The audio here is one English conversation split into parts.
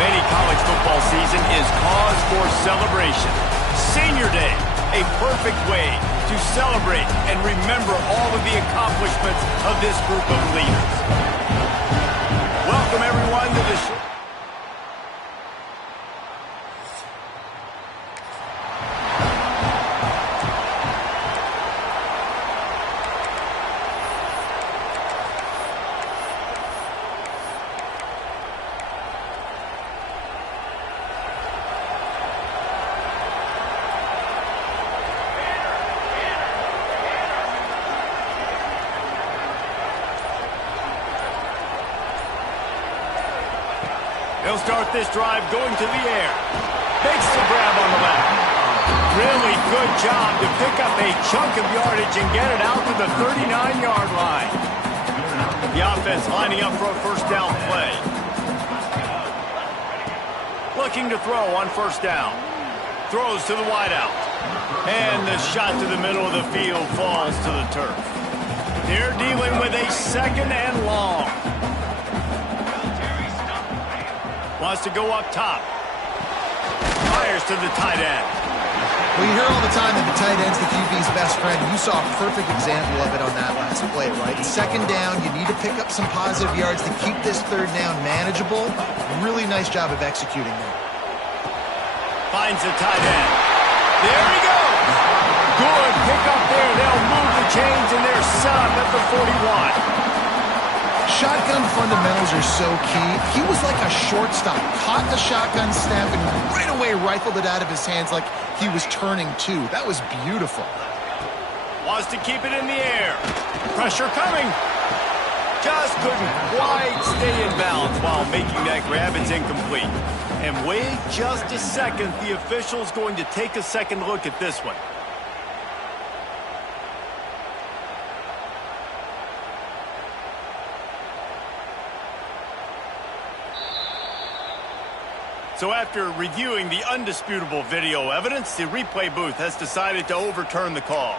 Any college football season is cause for celebration. Senior Day, a perfect way to celebrate and remember all of the accomplishments of this group of leaders. Welcome, everyone, to the show. He'll start this drive going to the air. Makes the grab on the left. Really good job to pick up a chunk of yardage and get it out to the 39-yard line. The offense lining up for a first down play. Looking to throw on first down. Throws to the wideout. And the shot to the middle of the field falls to the turf. They're dealing with a second and long. Wants to go up top. Fires to the tight end. Well, you hear all the time that the tight end's the QB's best friend. You saw a perfect example of it on that last play, right? Second down, you need to pick up some positive yards to keep this third down manageable. Really nice job of executing there. Finds the tight end. There he goes. Good pick up there. They'll move the chains, and they're set up at the 41. Shotgun fundamentals are so key. He was like a shortstop. Caught the shotgun snap and right away rifled it out of his hands like he was turning two. That was beautiful. Wants to keep it in the air. Pressure coming. Just couldn't quite stay in bounds while making that grab. It's incomplete. And wait just a second. The official's going to take a second look at this one. So after reviewing the undisputable video evidence, the replay booth has decided to overturn the call.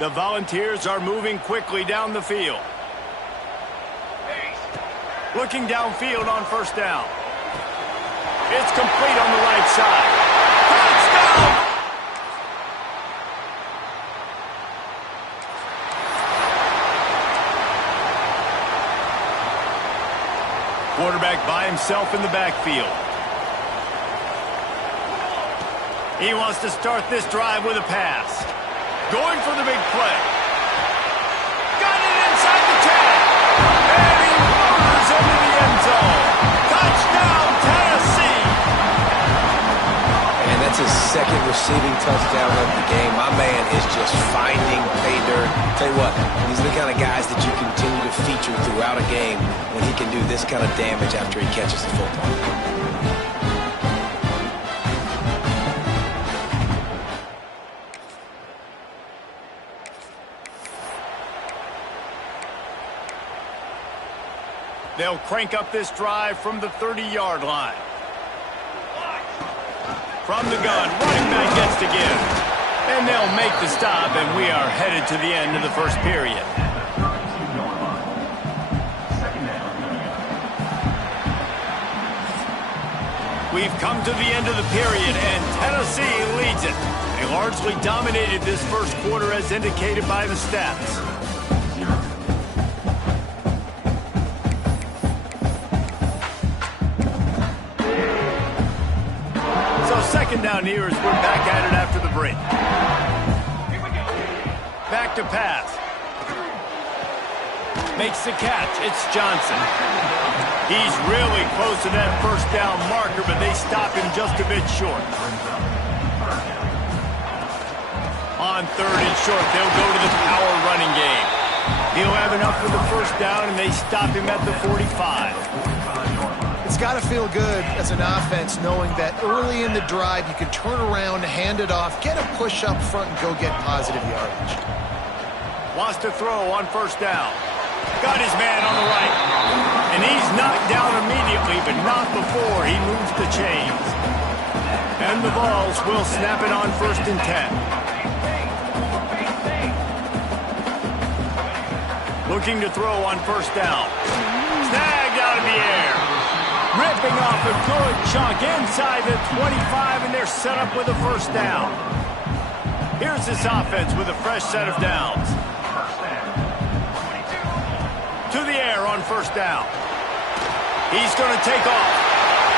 The Volunteers are moving quickly down the field. Looking downfield on first down. It's complete on the right side. Touchdown! Quarterback by himself in the backfield. He wants to start this drive with a pass. Going for the big play. Got it inside the 10. And he roars into the end zone. Touchdown, Tennessee. And that's his second receiving touchdown of the game. My man is just finding pay dirt. Tell you what, these are the kind of guys that you continue to feature throughout a game when he can do this kind of damage after he catches the football. They'll crank up this drive from the 30-yard line. From the gun, running back gets to give. And they'll make the stop, and we are headed to the end of the first period. We've come to the end of the period, and Tennessee leads it. They largely dominated this first quarter as indicated by the stats. So second down here as we're back at it after the break. Back to pass. Makes the catch. It's Johnson. He's really close to that first down marker, but they stop him just a bit short. On third and short, they'll go to the power running game. He'll have enough for the first down, and they stop him at the 45. It's got to feel good as an offense knowing that early in the drive you can turn around, hand it off, get a push up front, and go get positive yardage. Wants to throw on first down. Got his man on the right. And he's knocked down immediately, but not before he moves the chains. And the Vols will snap it on first and 10. Looking to throw on first down. Snagged out of the air. Ripping off a good chunk inside the 25, and they're set up with a first down. Here's this offense with a fresh set of downs. To the air on first down. He's going to take off.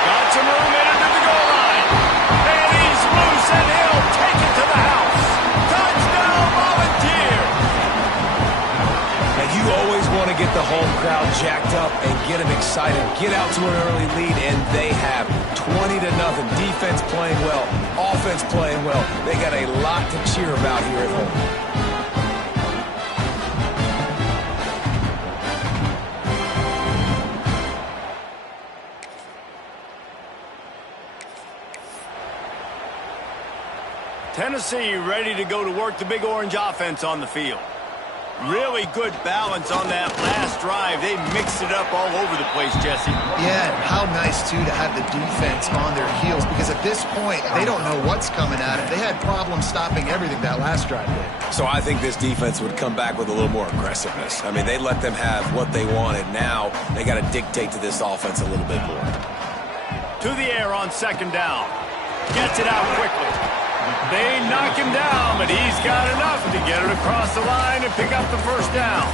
Got some room in into the goal line. And he's loose, and he'll take it to the house. Touchdown, Volunteers! And you always want to get the home crowd jacked up and get them excited. Get out to an early lead, and they have 20-0. Defense playing well, offense playing well. They got a lot to cheer about here at home. Tennessee ready to go to work the Big Orange offense on the field. Really good balance on that last drive. They mixed it up all over the place, Jesse. Yeah, and how nice, too, to have the defense on their heels, because at this point, they don't know what's coming at it. They had problems stopping everything that last drive did. So I think this defense would come back with a little more aggressiveness. I mean, they let them have what they wanted. Now they got to dictate to this offense a little bit more. To the air on second down. Gets it out quickly. They knock him down, but he's got enough to get it across the line and pick up the first down.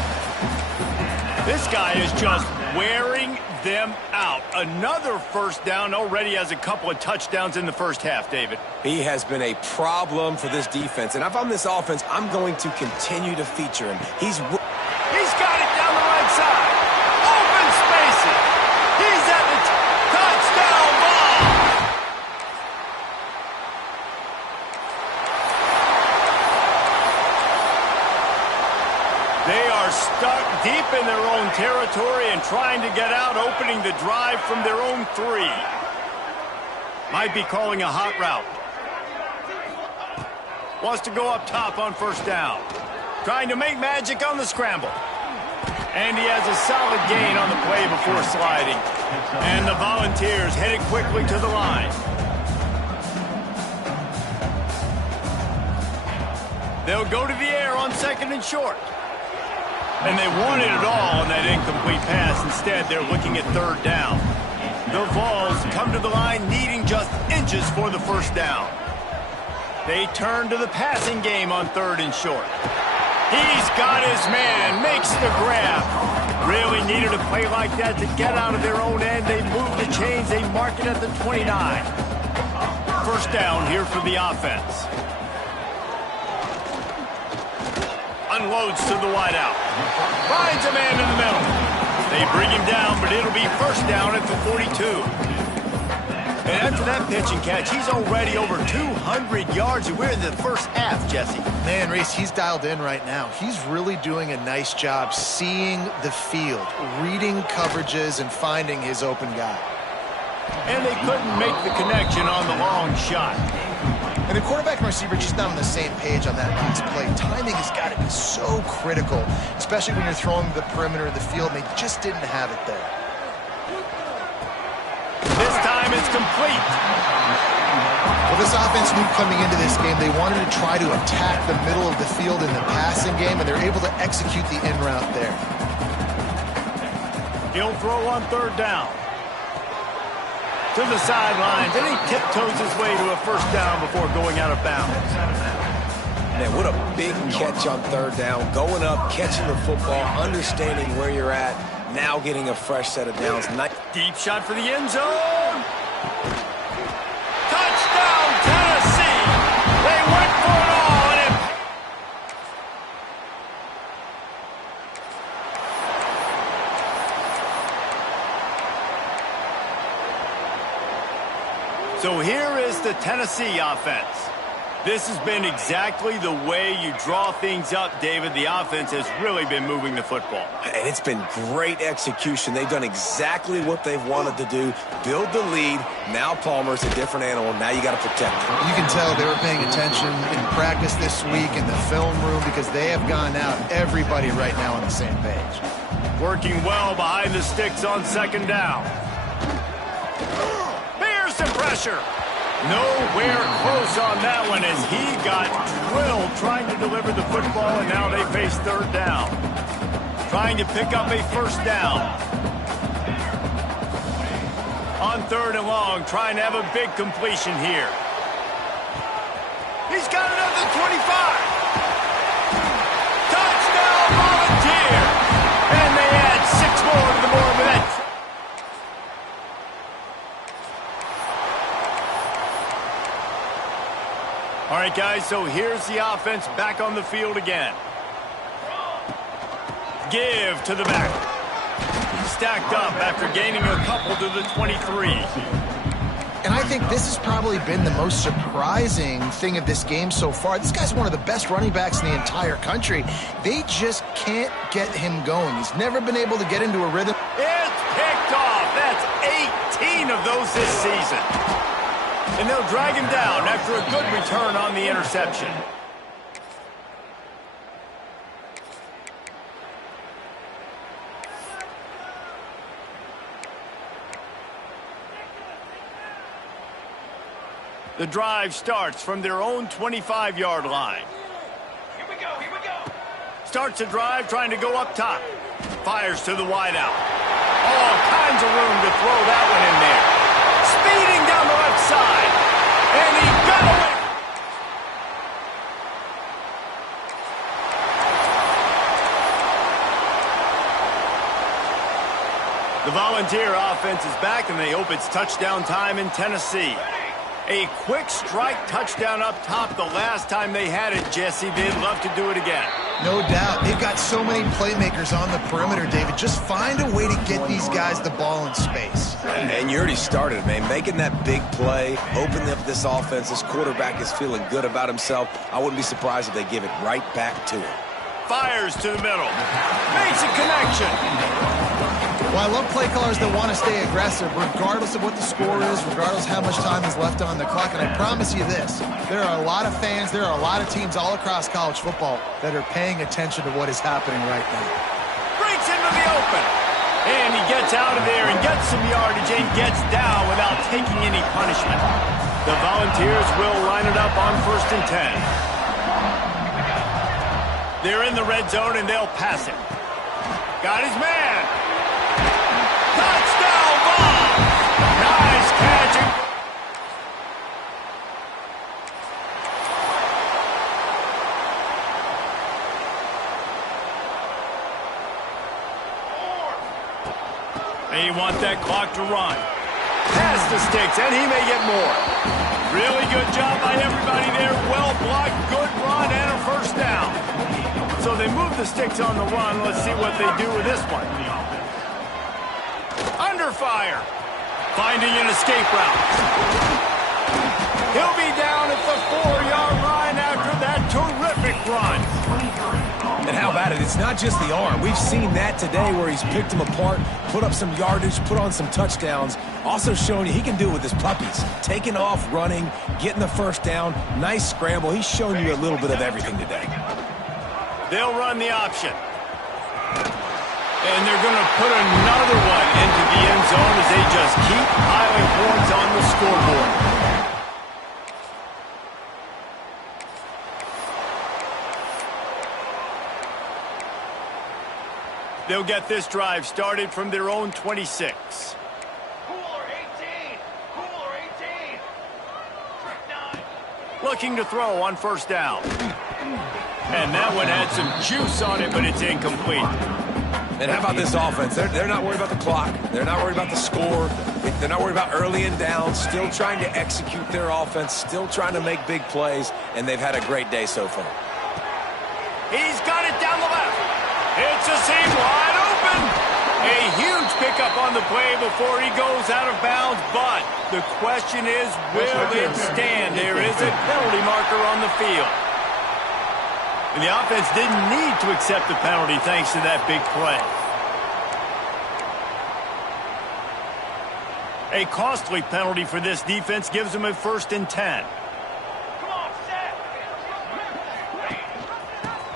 This guy is just wearing them out. Another first down, already has a couple of touchdowns in the first half, David. He has been a problem for this defense, and if I'm this offense, I'm going to continue to feature him. He's got it down the right side. Open spaces. He's at the touchdown ball. They are stuck deep in their own territory and trying to get out, opening the drive from their own 3. Might be calling a hot route. Wants to go up top on first down. Trying to make magic on the scramble. And he has a solid gain on the play before sliding. And the Volunteers headed quickly to the line. They'll go to the air on second and short. And they wanted it all on that incomplete pass. Instead, they're looking at third down. The Vols come to the line needing just inches for the first down. They turn to the passing game on third and short. He's got his man, makes the grab. Really needed a play like that to get out of their own end. They move the chains, they mark it at the 29. First down here for the offense. Unloads to the wideout. Finds a man in the middle. They bring him down, but it'll be first down at the 42. And after that pitch and catch, he's already over 200 yards, and we're in the first half, Jesse. Man, Reese, he's dialed in right now. He's really doing a nice job seeing the field, reading coverages, and finding his open guy. And they couldn't make the connection on the long shot. And the quarterback and receiver just not on the same page on that last play. Timing has got to be so critical, especially when you're throwing the perimeter of the field, and they just didn't have it there. This time it's complete. Well, this offense knew coming into this game they wanted to try to attack the middle of the field in the passing game, and they're able to execute the in route there. He'll throw on third down. To the sidelines, and he tiptoes his way to a first down before going out of bounds. Man, what a big catch on third down. Going up, catching the football, understanding where you're at, now getting a fresh set of downs. Deep shot for the end zone. Touchdown, Tennessee. They went for it all, and it... So here is the Tennessee offense. This has been exactly the way you draw things up, David. The offense has really been moving the football. And it's been great execution. They've done exactly what they've wanted to do. Build the lead. Now Palmer's a different animal. Now you got to protect him. You can tell they were paying attention in practice this week in the film room because they have gone out, everybody right now on the same page. Working well behind the sticks on second down. Here's some pressure. Nowhere close on that one as he got drilled trying to deliver the football, and now they face third down. Trying to pick up a first down. On 3rd and long, trying to have a big completion here. He's got another 25. Touchdown, Volunteer. And they add 6 more to the board with that. All right, guys, so here's the offense back on the field again. Give to the back. Stacked up after gaining a couple to the 23. And I think this has probably been the most surprising thing of this game so far. This guy's one of the best running backs in the entire country. They just can't get him going. He's never been able to get into a rhythm. It's picked off. That's 18 of those this season. And they'll drag him down after a good return on the interception. The drive starts from their own 25-yard line. Here we go. Starts a drive trying to go up top. Fires to the wideout. All kinds of room to throw that one in there. Speeding down the left side. And he got away. The Volunteer offense is back, and they hope it's touchdown time in Tennessee. A quick strike touchdown up top the last time they had it, Jesse. They'd love to do it again. No doubt. They've got so many playmakers on the perimeter, David. Just find a way to get these guys the ball in space. And you already started, man. Making that big play, opening up this offense. This quarterback is feeling good about himself. I wouldn't be surprised if they give it right back to him. Fires to the middle. Makes a connection. Well, I love play callers that want to stay aggressive, regardless of what the score is, regardless how much time is left on the clock. And I promise you this, there are a lot of fans, there are a lot of teams all across college football that are paying attention to what is happening right now. Breaks into the open. And he gets out of there and gets some yardage and gets down without taking any punishment. The Volunteers will line it up on 1st and 10. They're in the red zone and they'll pass it. Got his man. Touchdown ball! Nice catching. They want that clock to run. Pass the sticks, and he may get more. Really good job by everybody there. Well blocked, good run, and a 1st down. So they move the sticks on the run. Let's see what they do with this one. Under fire. Finding an escape route. He'll be down at the 4-yard line after that terrific run. And how about it? It's not just the arm. We've seen that today where he's picked them apart, put up some yardage, put on some touchdowns. Also showing you he can do it with his puppies. Taking off, running, getting the 1st down. Nice scramble. He's shown you a little bit of everything today. They'll run the option. And they're going to put another one into the end zone as they just keep piling points on the scoreboard. They'll get this drive started from their own 26. Cooler 18. Cooler 18. Trick 9. Looking to throw on 1st down. And that one had some juice on it, but it's incomplete. And how about this offense? They're not worried about the clock. They're not worried about the score. They're not worried about early and down. Still trying to execute their offense. Still trying to make big plays. And they've had a great day so far. He's got it down the left. It's a seam wide open. A huge pickup on the play before he goes out of bounds. But the question is, will it stand? There is a penalty marker on the field. And the offense didn't need to accept the penalty thanks to that big play. A costly penalty for this defense gives them a 1st and 10. Come on, set.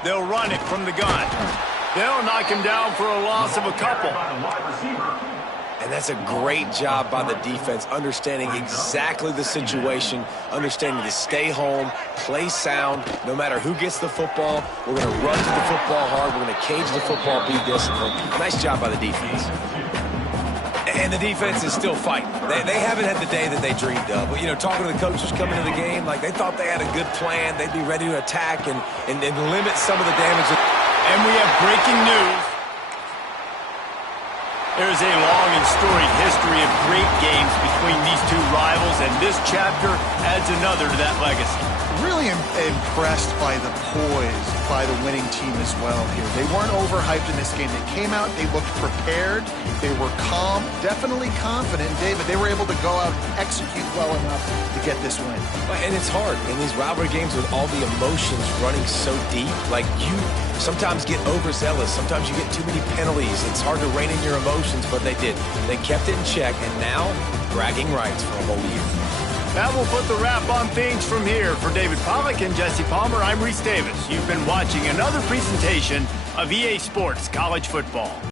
They'll run it from the gun. They'll knock him down for a loss of a couple. And that's a great job by the defense, understanding exactly the situation, understanding to stay home, play sound, no matter who gets the football. We're going to run to the football hard. We're going to cage the football, be disciplined. Nice job by the defense. And the defense is still fighting. They haven't had the day that they dreamed of. But, you know, talking to the coaches coming into the game, like they thought they had a good plan. They'd be ready to attack and limit some of the damage. And we have breaking news. There's a long and storied history of great games between these two rivals, and this chapter adds another to that legacy. Really impressed by the poise by the winning team as well here. They weren't overhyped in this game. They came out, they looked prepared, they were calm, definitely confident. David, they were able to go out and execute well enough to get this win. And it's hard in these rivalry games with all the emotions running so deep. Like, you sometimes get overzealous. Sometimes you get too many penalties. It's hard to rein in your emotions, but they did. They kept it in check, and now bragging rights for a whole year. That will put the wrap on things from here. For David Pollack and Jesse Palmer, I'm Reese Davis. You've been watching another presentation of EA Sports College Football.